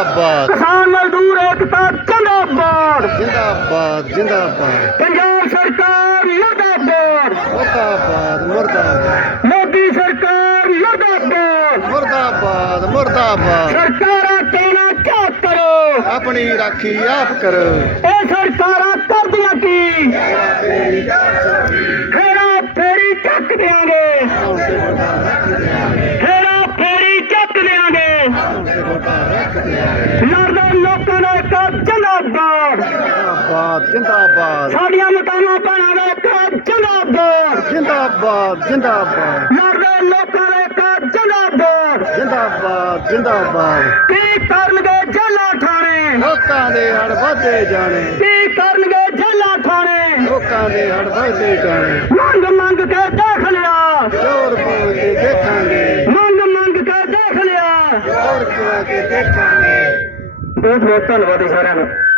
जिंदाबाद। किसान मजदूर जिंदाबाद। जिंदाबाद जिंदाबाद। पंजाब सरकार मुर्दाबाद। मुर्दाबाद मुर्दाबाद। मोदी सरकार मुर्दाबाद। मुर्दाबाद मुर्दाबाद। सरकार कहना क्या करो। अपनी राखी आप करो। ए सरकार कर दो जिंदाबाद जिंदाबाद। साड़िया मकाना पर जिंदाबाद। जिंदाबाद जिंदाबाद। मरदे लोगों का जिंदाबाद। जिंदाबाद जिंदाबाद। की करनगे जला ठाणे लोगों दे हड़ वधे जाने। की करनगे जला ठाणे लोगों दे हड़ वधे जाने। मंग मंग के देख लिया। ज़ोर बोल के देखांगे। मंग मंग के देख लिया। ज़ोर बोल के देखांगे। बहुत बहुत धन्यवाद सारे